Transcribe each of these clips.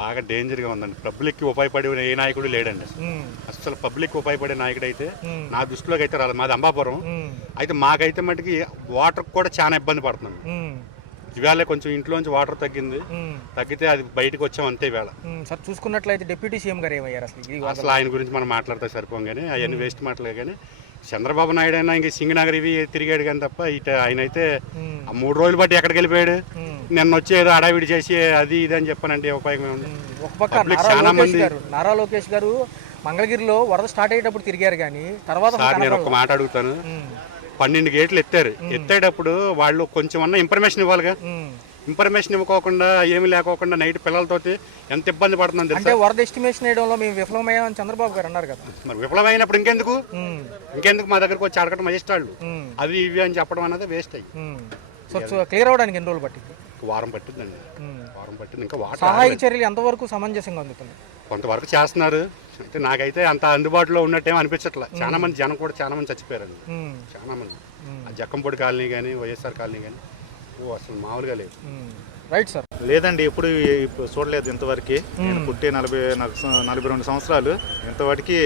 బాగా డేంజర్గా ఉందండి. పబ్లిక్కి ఉపయోగపడే ఏ నాయకుడు లేడండి. అసలు పబ్లిక్ ఉపయోగపడే నాయకుడు అయితే నా దృష్టిలోకి అయితే రాలేదు. మాది అంబాపురం. అయితే మాకైతే మటుకి వాటర్ కూడా చాలా ఇబ్బంది పడుతున్నాం. ఇవాళ కొంచెం ఇంట్లోంచి వాటర్ తగ్గితే అది బయటకు వచ్చాం అంతే ఇవాళ. సార్ చూసుకున్నట్లయితే డిప్యూటీ సీఎం గారు ఏమయ్యారు అసలు ఆయన గురించి మనం మాట్లాడితే సరిపోం కానీ అవన్నీ వేస్ట్ మాటలే. కానీ చంద్రబాబు నాయుడు అయినా ఇంక సింగనగర్ ఇవి తిరిగాడు కానీ తప్ప ఇట ఆయన అయితే 3 రోజులు బట్టి ఎక్కడికి వెళ్ళిపోయాడు. నిన్న వచ్చి ఏదో అడావిడి చేసి అది ఇది అని చెప్పానండి. ఉపయోగం ఉంది. ఒక పక్క నారా లోకేష్ గారు మంగళగిరిలో వరద స్టార్ట్ అయ్యేటప్పుడు తిరిగారు కానీ తర్వాత నేను ఒక మాట అడుగుతాను. 12 గేట్లు ఎత్తేటప్పుడు వాళ్ళు కొంచెం అన్న ఇన్ఫర్మేషన్ ఇవ్వాలిగా. ఇన్ఫర్మేషన్ ఇవ్వకోకుండా ఏమి లేకోకుండా నైట్ పిల్లలతో ఎంత ఇబ్బంది పడుతుంది. అంటే వరద ఎస్టిమేషన్ వేయడంలో మేము విఫలమయ్యామని చంద్రబాబు గారు అన్నారు కదా. మరి విఫలమైనప్పుడు ఇంకెందుకు మా దగ్గరకు వచ్చి అడగటం మజిస్ట్రాళ్ళు అవి ఇవి అని చెప్పడం అనేది వేస్ట్ అయ్యి. సో క్లియర్ అవడానికి ఎన్ని రోజులు పట్టింది? వారం పట్టిందండి. వారం పట్టింది. ఇంకా సహాయక చర్యలు ఎంతవరకు సమంజసంగా అందుతున్నాయి? కొంతవరకు చేస్తున్నారు. అంటే నాకైతే అంత అందుబాటులో ఉన్నట్టేమో అనిపించట్లా. చాలా మంది జనం కూడా చాలా మంది చచ్చిపోయారండి. చాలా మంది జక్కంపొడి కాలనీ కానీ వైఎస్ఆర్ కాలనీ కానీ అసలు మామూలుగా లేదు. Right sir. లేదండి, ఎప్పుడు చూడలేదు ఇంతవరకు. నేను పుట్టి 42 సంవత్సరాలు, ఇంతవరకు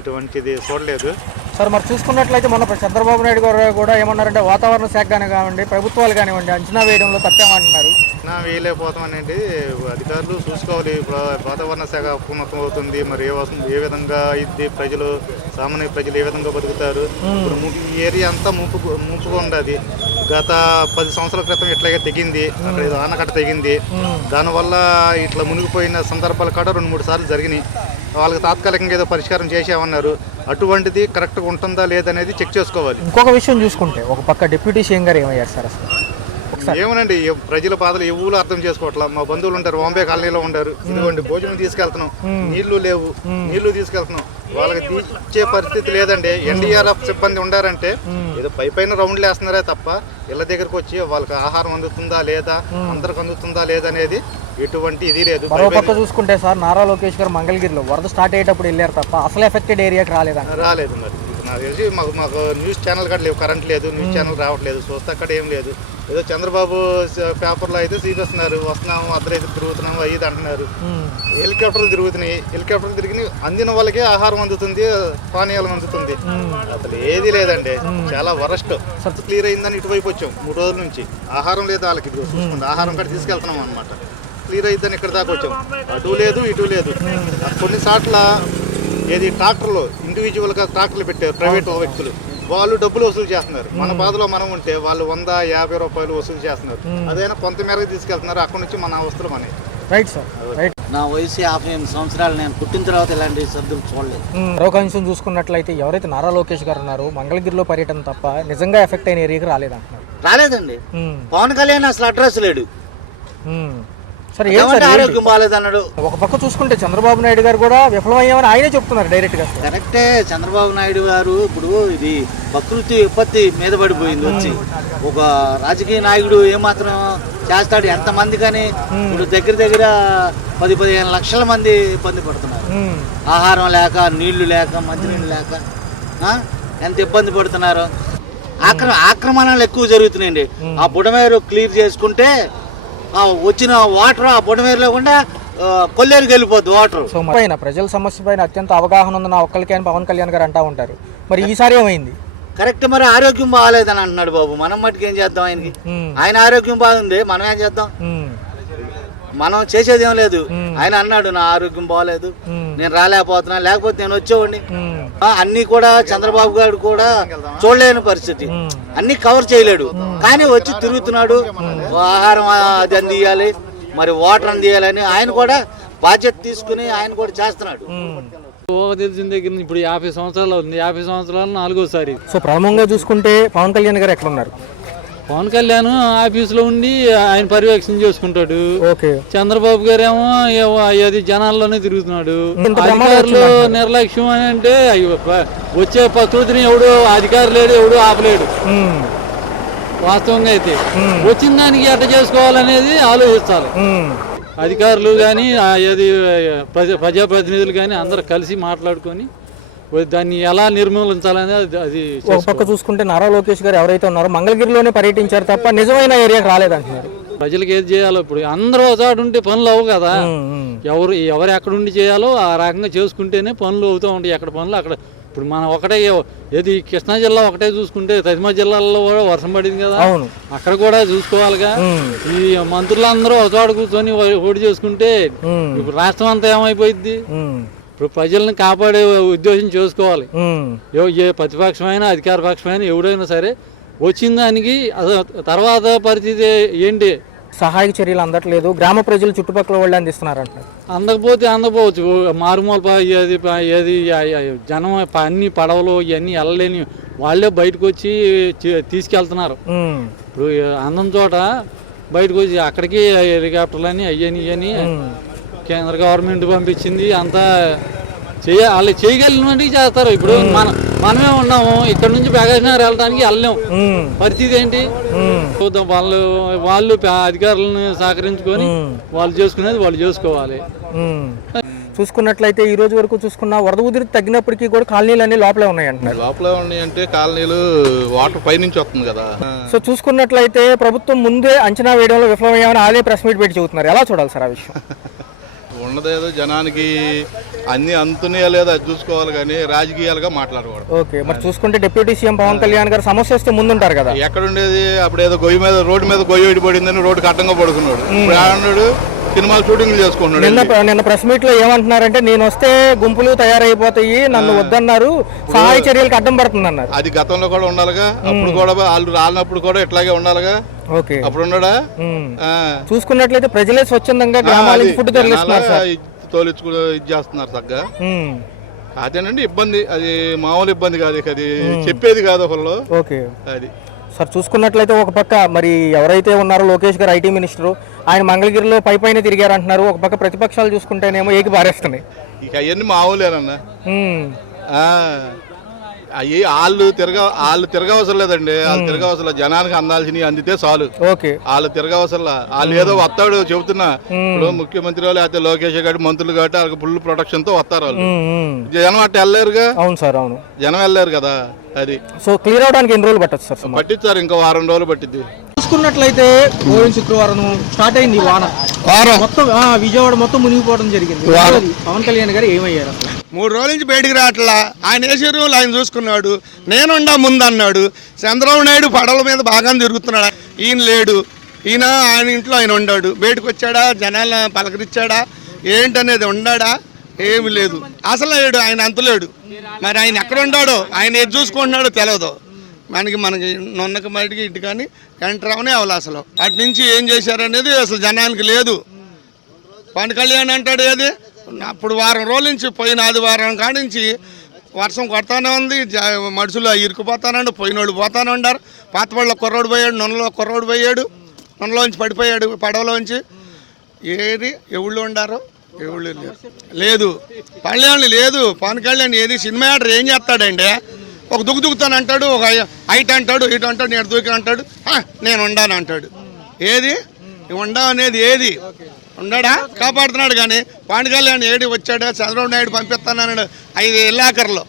ఇటువంటిది చూడలేదు సార్. మరి చూసుకున్నట్లయితే మొన్న చంద్రబాబు నాయుడు గారు కూడా ఏమన్నారంటే వాతావరణ శాఖ కానివ్వండి, ప్రభుత్వాలు కానివ్వండి అంచనా వేయడంలో తప్పేమంటున్నారు. అంచనా వేయలేకపోతామనేది అధికారులు చూసుకోవాలి. వాతావరణ శాఖ అప్రమత్తం అవుతుంది. మరి ఏ విధంగా ఇది సామాన్య ప్రజలు ఏ విధంగా బతుకుతారు. ఇప్పుడు ఈ ఏరియా అంతా ముంపుగా ఉండదు. గత 10 సంవత్సరాల క్రితం ఇట్లాగే తెగింది, అక్కడ ఆనకట్ట తెగింది. దానివల్ల ఇట్లా మునిగిపోయిన సందర్భాలు కూడా 2-3 సార్లు జరిగినాయి. వాళ్ళకి తాత్కాలికంగా ఏదో పరిష్కారం చేసామన్నారు. అటువంటిది కరెక్ట్గా ఉంటుందా లేదనేది చెక్ చేసుకోవాలి. ఇంకొక విషయం చూసుకుంటే ఒక పక్క డిప్యూటీ సీఎం గారు ఏమయ్యారు సార్? అసలు ఏమోనండి, ప్రజల బాధలు ఎవరు అర్థం చేసుకోవట్లా. మా బంధువులు ఉంటారు, బాంబే కాలనీలో ఉంటారు. ఇదిగోండి భోజనం తీసుకెళ్తున్నాం, నీళ్లు లేవు, నీళ్లు తీసుకెళ్తున్నాం, వాళ్ళకి తీర్చే పరిస్థితి లేదండి. ఎన్డీఆర్ఎఫ్ సిబ్బంది ఉండారంటే ఏదో పైన రౌండ్లు వేస్తున్నారే తప్ప ఇళ్ళ దగ్గరకు వచ్చి వాళ్ళకి ఆహారం అందుతుందా లేదా, అందరికి అందుతుందా లేదా అనేది ఎటువంటి ఇది లేదు. మరో పక్క చూసుకుంటే సార్ నారా లోకేష్ గారు మంగళగిరిలో వరద స్టార్ట్ అయ్యేటప్పుడు వెళ్ళారు తప్ప అసలు ఎఫెక్టెడ్ ఏరియాకి రాలేదు. మరి నాకు తెలిసి మాకు న్యూస్ ఛానల్ కూడా లేవు, కరెంట్ లేదు, న్యూస్ ఛానల్ రావట్లేదు, చూస్తే అక్కడ ఏం లేదు. ఏదో చంద్రబాబు పేపర్లో అయితే చూపిస్తున్నారు, వస్తున్నాము అర్ధరైతే తిరుగుతున్నాము అయ్యి అంటున్నారు. హెలికాప్టర్లు తిరుగుతున్నాయి, హెలికాప్టర్లు తిరిగి అందిన వాళ్ళకి ఆహారం అందుతుంది, పానీయాలు అందుతుంది. అసలు ఏది లేదండి, చాలా వరస్ట్. క్లియర్ అయిందని ఇటువైపు వచ్చాం 3 రోజుల నుంచి. ఆహారం లేదు వాళ్ళకి, చూసుకుంటే ఆహారం కూడా తీసుకెళ్తున్నాం అనమాట. క్లియర్ అయిద్దని ఇక్కడ దాకా వచ్చాం. అటు లేదు ఇటు లేదు. కొన్ని చోట్ల ఏది ట్రాక్టర్లు ఇండివిజువల్గా ట్రాక్టర్లు పెట్టారు ప్రైవేట్ వ్యక్తులు, వాళ్ళు డబ్బులు వసూలు చేస్తున్నారు. మన బాధలో మనం ఉంటే వాళ్ళు 100-50 రూపాయలు వసూలు చేస్తున్నారు. అదైనా కొంతమేరకు తీసుకెళ్తున్నారు. అక్కడ నుంచి మన అవసరం అనేది. Right sir. రైట్. నా వయసు 58 సంవత్సరాలు. నేను పుట్టిన తర్వాత ఇలాంటి సర్దులు చూడలేదు. మరొక అంశం చూసుకున్నట్లయితే ఎవరైతే నారా లోకేష్ గారు ఉన్నారో మంగళగిరిలో పర్యటన తప్ప నిజంగా ఎఫెక్ట్ అయిన ఏరియాకి రాలేదంటున్నారు. రాలేదండి. పవన్ కళ్యాణ్ అసలు అడ్రస్ లేడు. సరే ఆరోగ్యం బాగాలేదన్నాడు. ఒక పక్క చూసుకుంటే చంద్రబాబు నాయుడు గారు కూడా విఫలమయ్యామని ఆయనే చెప్తున్నారు డైరెక్ట్ గా. కరెక్టే. చంద్రబాబు నాయుడు గారు ఇప్పుడు ఇది ప్రకృతి విపత్తి మీద పడిపోయింది వచ్చి. ఒక రాజకీయ నాయకుడు ఏమాత్రం చేస్తాడు? ఎంతమంది కానీ ఇప్పుడు దగ్గర 10-15 లక్షల మంది ఇబ్బంది పడుతున్నారు. ఆహారం లేక, నీళ్లు లేక, మంచినీళ్ళు లేక ఎంత ఇబ్బంది పడుతున్నారు. ఆక్రమణలు ఎక్కువ జరుగుతున్నాయండి. ఆ బుడమేరు క్లియర్ చేసుకుంటే వచ్చిన వాటర్ ఆ బుడమేరు లేకుండా కొల్లేరుకి వెళ్ళిపోద్ది వాటర్. పైన ప్రజల సమస్య పైన అత్యంత అవగాహన ఉందని ఒక్కరికే అని పవన్ కళ్యాణ్ గారు అంటా ఉంటారు. మరి ఈసారి ఏమైంది? కరెక్ట్. మరి ఆరోగ్యం బాగాలేదని అంటున్నాడు బాబు. మనం మట్టుకు ఏం చేద్దాం? ఆయనకి ఆయన ఆరోగ్యం బాగుంది, మనం ఏం చేద్దాం? మనం చేసేది ఏం లేదు. ఆయన అన్నాడు నా ఆరోగ్యం బాగాలేదు, నేను రాలేకపోతున్నా, లేకపోతే నేను వచ్చేవాడిని. అన్ని కూడా చంద్రబాబు గారు కూడా చూడలేని పరిస్థితి, అన్ని కవర్ చేయలేడు. కానీ వచ్చి తిరుగుతున్నాడు. ఆహారం అది అందియాలి, మరి వాటర్ అందియాలని ఆయన కూడా బాధ్యత తీసుకుని ఆయన కూడా చేస్తున్నాడు. తెలిసిన దగ్గర ఇప్పుడు 50 సంవత్సరాలు ఉంది. 50 సంవత్సరాలు 4వసారి. సో ప్రముఖంగా చూసుకుంటే పవన్ కళ్యాణ్ గారు ఎట్లా ఉన్నారు? పవన్ కళ్యాణ్ ఆఫీసులో ఉండి ఆయన పర్యవేక్షణ చేసుకుంటాడు. చంద్రబాబు గారేమో అది జనాల్లోనే తిరుగుతున్నాడు. అధికారులు నిర్లక్ష్యం అని అంటే వచ్చే ప్రకృతిని ఎవడు అధికారులు లేడు, ఎవడు ఆపలేడు. వాస్తవంగా అయితే వచ్చిన దానికి ఎట్ట చేసుకోవాలనేది ఆలోచించాలి. అధికారులు కానీ అది ప్రజాప్రతినిధులు కానీ అందరూ కలిసి మాట్లాడుకొని దాన్ని ఎలా నిర్మూలించాలనేది అది. ఒక పక్క చూసుకుంటే నారా లోకేష్ గారు ఎవరైతే ఉన్నారో మంగళగిరిలోనే పర్యటించారు తప్ప నిజమైన ఏరియాకి రాలేదంటున్నారు. ప్రజలకు ఏది చేయాలో ఇప్పుడు అందరూ ఒకసారి ఉంటే పనులు అవ్వు కదా. ఎవరు ఎక్కడుండి చేయాలో ఆ రకంగా చేసుకుంటేనే పనులు అవుతూ ఉంటాయి. ఎక్కడ పనులు అక్కడ. ఇప్పుడు మనం ఒకటే ఏది కృష్ణా జిల్లా ఒకటే చూసుకుంటే తదిమ జిల్లాల్లో కూడా వర్షం పడింది కదా, అక్కడ కూడా చూసుకోవాలిగా. ఈ మంత్రులందరూ ఒకచోట కూర్చొని ఓడి చేసుకుంటే ఇప్పుడు రాష్ట్రం అంతా ఏమైపోయింది. ఇప్పుడు ప్రజల్ని కాపాడే ఉద్దేశం చేసుకోవాలి. ఏ ప్రతిపక్షమైనా అధికార పక్షమైనా ఎవడైనా సరే వచ్చిన దానికి తర్వాత పరిస్థితి ఏంటి. సహాయక చర్యలు అందట్లేదు, గ్రామ ప్రజలు చుట్టుపక్కల వాళ్ళు అందిస్తున్నారంట. అందకపోతే అందకపోవచ్చు. మారుమూల ఏది జనం అన్ని పడవలు ఇవన్నీ వెళ్ళలేని వాళ్ళే బయటకు వచ్చి తీసుకెళ్తున్నారు. ఇప్పుడు అందం చోట బయటకు వచ్చి అక్కడికి హెలికాప్టర్లని అయ్యని కేంద్ర గవర్నమెంట్ పంపించింది. అంతా వాళ్ళు చేయగలిగినట్టు చేస్తారు. ఇప్పుడు మనమే ఉన్నాము, ఇక్కడ నుంచి ప్రకాశనగర్ వెళ్ళడానికి వెళ్ళలేము. పరిస్థితి ఏంటి? వాళ్ళు అధికారులను సహకరించుకొని వాళ్ళు చేసుకునేది వాళ్ళు చేసుకోవాలి. చూసుకున్నట్లయితే ఈ రోజు వరకు చూసుకున్న వరద ఉధృతి తగ్గినప్పటికీ కూడా కాలనీలు అన్ని లోపలే ఉన్నాయి అంటున్నారు. లోపలే ఉన్నాయి అంటే కాలనీలు వాటర్ పై నుంచి వస్తుంది కదా. సో చూసుకున్నట్లయితే ప్రభుత్వం ముందే అంచనా వేయడంలో విఫలమయ్యామని ఆలే ప్రెస్ మీట్ పెట్టి చెబుతున్నారు. ఎలా చూడాలి సార్ ఆ విషయం? ఉన్నదేదో జనానికి అన్ని అంతున్నాయో లేదో అది చూసుకోవాలి కానీ రాజకీయాలుగా మాట్లాడకూడదు. ఓకే, మరి చూసుకుంటే డిప్యూటీ సీఎం పవన్ కళ్యాణ్ గారు సమస్య వస్తే ముందుంటారు కదా. ఎక్కడుండేది అప్పుడు ఏదో గొయ్యి మీద రోడ్డు మీద గొయ్యి పడిందని రోడ్డుకి అడ్డంగా పడుకున్నాడు. ఇప్పుడు సినిమాలు షూటింగ్లు చేసుకుంటున్నాడు. నిన్న ప్రెస్ మీట్ లో ఏమంటున్నారంటే నేను వస్తే గుంపులు తయారైపోతాయి, నన్ను వద్దన్నారు, సహాయ చర్యలకు అడ్డం పడుతుంది అన్నారు. అది గతంలో కూడా ఉండాలిగా, అప్పుడు కూడా వాళ్ళు రాలినప్పుడు కూడా ఇట్లాగే ఉండాలిగా. ఓకే, అప్పుడు ఉన్నాడా? చూసుకున్నట్లయితే ప్రజలే స్వచ్ఛందంగా గ్రామాలకు ఫుడ్ తరలిస్తున్నారు, తోలించుకుని ఇది చేస్తున్నారు తగ్గ. అదేనండి ఇబ్బంది, అది మామూలు ఇబ్బంది కాదు, అది చెప్పేది కాదు ఒకళ్ళు. ఓకే, అది సార్ చూసుకున్నట్లయితే ఒక పక్క మరి ఎవరైతే ఉన్నారో లోకేష్ గారు ఐటీ మినిస్టర్, ఆయన మంగళగిరిలో పైన తిరిగారు అంటున్నారు. ఒక పక్క ప్రతిపక్షాలు చూసుకుంటేనేమో ఏకి బారేస్తున్నాయి. ఇక అవన్నీ మామూలేనన్నా. అవి వాళ్ళు తిరగవసరం లేదండి, వాళ్ళు తిరగవసరం లేదు. జనానికి అందాల్సినవి అందితే చాలు. వాళ్ళు తిరగవసరంలా. వాళ్ళు ఏదో వస్తాడు చెబుతున్నా, ఇప్పుడు ముఖ్యమంత్రి వాళ్ళు అయితే లోకేష్ గారి మంత్రులు కాబట్టి వాళ్ళకి ఫుల్ ప్రొటెక్షన్ తో వస్తారు. వాళ్ళు జనం అట్ట వెళ్ళలేరుగా. అవును సార్, అవును, జనం వెళ్ళలేరు కదా. అది సో క్లియర్ అవడానికి ఎన్ని రోజులు పట్టచ్చు సార్? పట్టించారు, ఇంకో వారం రోజులు పట్టింది. చూసుకున్నట్లయితే శుక్రవారం స్టార్ట్ అయింది వాన, మొత్తం విజయవాడ మొత్తం మునిగిపోవడం జరిగింది. పవన్ కళ్యాణ్ గారు ఏమయ్యారు? 3 రోజుల నుంచి బయటికి రావట్లా. ఆయన వేసే రూల్ ఆయన చూసుకున్నాడు. నేనుండా ముందు అన్నాడు. చంద్రబాబు నాయుడు పడవల మీద బాగా తిరుగుతున్నాడు. ఈయన లేడు. ఆయన ఇంట్లో ఆయన ఉన్నాడు. బయటకు వచ్చాడా, జనాలను పలకరించాడా, ఏంటనేది ఉన్నాడా? ఏమి లేదు. అసలు లేడు, ఆయన అంతలేడు. మరి ఆయన ఎక్కడ ఉన్నాడో, ఆయన ఏది చూసుకుంటున్నాడో తెలియదు మనకి. నొన్నక బయటికి ఇటు కానీ ఎంటర్ అవనే అవ్వాలి. అసలు అటు నుంచి ఏం చేశారనేది అసలు జనానికి లేదు. పవన్ కళ్యాణ్ అంటాడు ఏది, అప్పుడు వారం రోజుల నుంచి పోయిన ఆదివారం కాడి నుంచి వర్షం కొడతానే ఉంది. మనుషులు ఇరుకుపోతానండి, పోయినోళ్ళు పోతానే ఉన్నారు. పాతపళ్ళ కుర్రోడు పోయాడు, నొన్నలో కుర్రోడు పోయాడు, నొన్నలోంచి పడిపోయాడు పడవలోంచి. ఏది ఎవళ్ళు ఉండారో ఎవళ్ళు లేదు. కళ్యాణ్ లేదు. పవన్ కళ్యాణ్ ఏది సినిమా యాక్టర్ ఏం చేస్తాడండి? ఒక దుక్కుతాను అంటాడు, ఒక హైట్ అంటాడు, ఇటు అంటాడు, నేను దూకి అంటాడు, నేను ఉండాను అంటాడు. ఏది ఉండా అనేది ఏది ఉన్నాడా? కాపాడుతున్నాడు. కానీ పవన్ కళ్యాణ్ ఏడి వచ్చాడు, చంద్రబాబు నాయుడు పంపిస్తానన్నాడు. 5 ఎల్లాకర్లో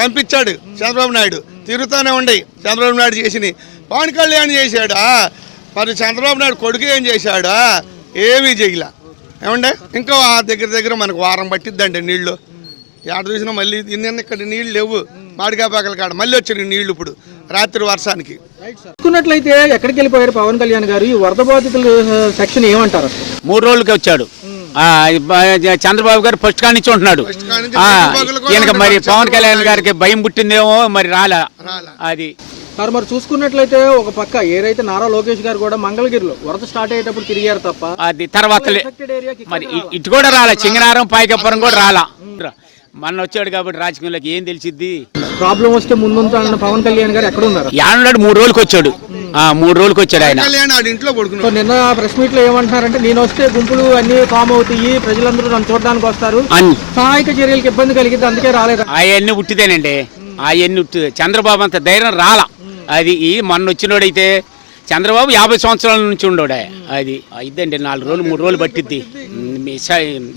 పంపించాడు చంద్రబాబు నాయుడు. తిరుగుతూనే ఉండయి చంద్రబాబు నాయుడు చేసినవి. పవన్ కళ్యాణ్ చేశాడా? మరి చంద్రబాబు నాయుడు కొడుకు ఏం చేశాడా? ఏమీ చేయలే. ఏమండే ఇంకా దగ్గర మనకు వారం పట్టిద్దండి నీళ్లు. ఎక్కడ చూసినా మళ్ళీ ఇక్కడ నీళ్ళు లేవు. మాడికాపాకల కాడ మళ్ళీ వచ్చినాయి నీళ్లు ఇప్పుడు రాత్రి వర్షానికి. చూసుకున్నట్లయితే ఎక్కడికి వెళ్ళిపోయారు పవన్ కళ్యాణ్ గారు? ఈ వరద బాధితులు సెక్షన్ ఏమంటారు? 3 రోజులకి వచ్చాడు. చంద్రబాబు గారు ఫస్ట్ కాడి నుంచి ఉంటున్నాడు. ఈయనకి మరి పవన్ కళ్యాణ్ గారికి భయం పుట్టిందేమో మరి రాలా. అది సార్ మరి చూసుకున్నట్లయితే ఒక పక్క ఏదైతే నారా లోకేష్ గారు కూడా మంగళగిరిలో వరద స్టార్ట్ అయ్యేటప్పుడు తిరిగారు తప్ప అది తర్వాత మరి ఇటు కూడా రాలా. చింగనారం పాయకపురం కూడా రాలా. మొన్న వచ్చాడు కాబట్టి రాజకీయంలోకి ఏం తెలిసిద్ది. ప్రాబ్లం వస్తే ముందుంటానన్న పవన్ కళ్యాణ్ గారు ఎక్కడ ఉన్నారు? యానున్నాడు 3 రోజులకి వచ్చాడు. 3 రోజులకి వచ్చాడు ఆయన. నిన్న ప్రెస్ మీట్ లో ఏమంటున్నారంటే నేను వస్తే గుంపులు అన్ని ఫామ్ అవుతాయి, ప్రజలందరూ నన్ను చూడడానికి వస్తారు, సహాయక చర్యలకు ఇబ్బంది కలిగింది, అందుకే రాలేదు. అవన్నీ ఉట్టిదేనండి. అవన్నీ ఉట్టి. చంద్రబాబు అంత ధైర్యం రాలా. అది మొన్న వచ్చినోడైతే చంద్రబాబు 50 సంవత్సరాల నుంచి ఉండోడే. అది ఇద్దండి 4 రోజులు 3 రోజులు పట్టిద్ది.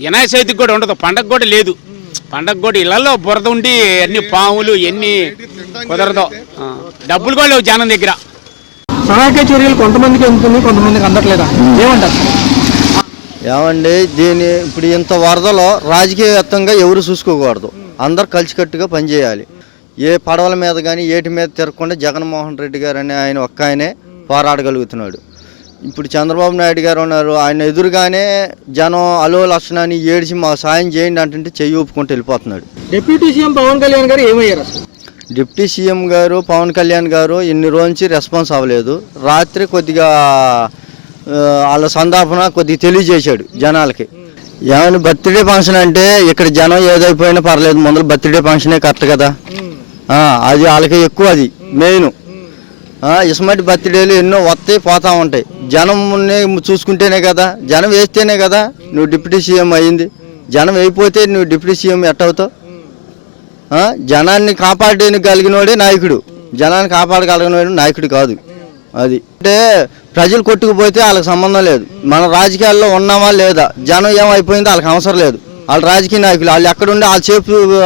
వినాయక చవితికి కూడా ఉండదు, పండగ కూడా లేదు. పండగ కూడా ఇళ్లలో బురద ఉండి అన్ని పాములు ఎన్ని కుదరదో. డబ్బులు కూడా లేవు జనం దగ్గర. సహాయక చర్యలు కొంతమందికి అందుతుంది, కొంతమందికి అందట్లేదా, ఏమంటారు? ఏమండి దీని ఇప్పుడు ఇంత వరదలో రాజకీయవేత్తంగా ఎవరు చూసుకోకూడదు, అందరు కలిసికట్టుగా పనిచేయాలి. ఏ పడవల మీద కానీ ఏటి మీద తిరగకుండా జగన్మోహన్ రెడ్డి గారు అనే ఆయన ఒక్క ఆయనే పోరాడగలుగుతున్నాడు. ఇప్పుడు చంద్రబాబు నాయుడు గారు ఉన్నారు, ఆయన ఎదురుగానే జనం అలో లక్షణాన్ని ఏడిచి మాకు సాయం చేయండి అంటే చెయ్యి ఊపుకుంటూ వెళ్ళిపోతున్నాడు. డిప్యూటీ సీఎం పవన్ కళ్యాణ్ గారు ఏమయ్యారు అసలు? డిప్యూటీ సీఎం గారు పవన్ కళ్యాణ్ గారు ఇన్ని రోజు నుంచి రెస్పాన్స్ అవ్వలేదు. రాత్రి కొద్దిగా వాళ్ళ సందాపన కొద్దిగా తెలియజేశాడు జనాలకి. ఏమైనా బర్త్డే ఫంక్షన్ అంటే ఇక్కడ జనం ఏదైపోయినా పర్లేదు, ముందు బర్త్డే ఫంక్షనే కరెక్ట్ కదా, అది వాళ్ళకి ఎక్కువ, అది మెయిన్. ఇస్మాటి బర్త్డేలు ఎన్నో వస్తాయి పోతా ఉంటాయి, జనం చూసుకుంటేనే కదా, జనం వేస్తేనే కదా నువ్వు డిప్యూటీ సీఎం అయ్యింది. జనం అయిపోతే నువ్వు డిప్యూటీ సీఎం ఎట్టవుతావు? జనాన్ని కాపాడగలిగినోడే నాయకుడు, జనాన్ని కాపాడగలిగినోడు నాయకుడు కాదు. అది అంటే ప్రజలు కొట్టుకుపోతే వాళ్ళకి సంబంధం లేదు, మన రాజకీయాల్లో ఉన్నామా లేదా, జనం ఏమైపోయిందో వాళ్ళకి అవసరం లేదు. వాళ్ళు రాజకీయ నాయకులు, వాళ్ళు ఎక్కడుండి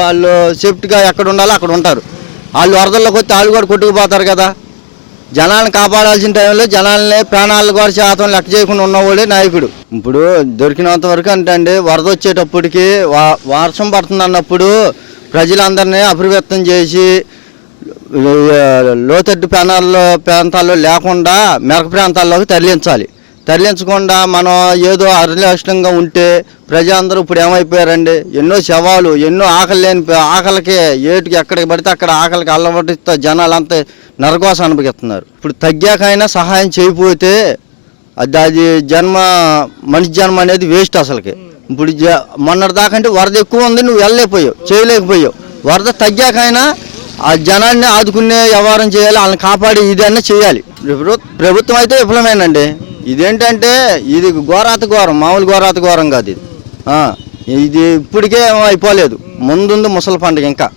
వాళ్ళు సేఫ్టీగా ఎక్కడ ఉండాలో అక్కడ ఉంటారు. వాళ్ళు వరదల్లోకి వస్తే వాళ్ళు కూడా కొట్టుకుపోతారు కదా. జనాలను కాపాడాల్సిన టైంలో జనాలని ప్రాణాలు కూడా శాతం లెక్క చేయకుండా ఉన్నవాడే నాయకుడు. ఇప్పుడు దొరికినంత వరకు అంటే వరద వచ్చేటప్పటికి వర్షం పడుతుంది అన్నప్పుడు ప్రజలందరినీ అప్రమత్తం చేసి లోతట్టు ప్రాంతాల్లో లేకుండా మెరక ప్రాంతాల్లోకి తరలించకుండా మనం ఏదో అర్లక్షణంగా ఉంటే ప్రజలందరూ ఇప్పుడు ఏమైపోయారండి, ఎన్నో శవాలు, ఎన్నో ఆకలికి ఏటికి ఎక్కడికి పడితే అక్కడ ఆకలికి అల్లబడితో జనాలంతా నరకోసం అనుభవిస్తున్నారు. ఇప్పుడు తగ్గాకైనా సహాయం చేయకపోతే అది మనిషి జన్మ అనేది వేస్ట్ అసలుకి. ఇప్పుడు మొన్నటి దాకంటే వరద ఎక్కువ ఉంది, నువ్వు వెళ్ళలేకపోయావు, చేయలేకపోయావు. వరద తగ్గాకైనా ఆ జనాన్ని ఆదుకునే వ్యవహారం చేయాలి, వాళ్ళని కాపాడి ఇదన్నా చేయాలి. ప్రభుత్వం అయితే విఫలమేనండి. ఇదేంటంటే ఇది ఘోరాత ఘోరం, మామూలు ఘోరాత ఘోరం కాదు ఇది. ఇది ఇప్పటికే అయిపోలేదు, ముందుంది ముసలి పండుగ ఇంకా.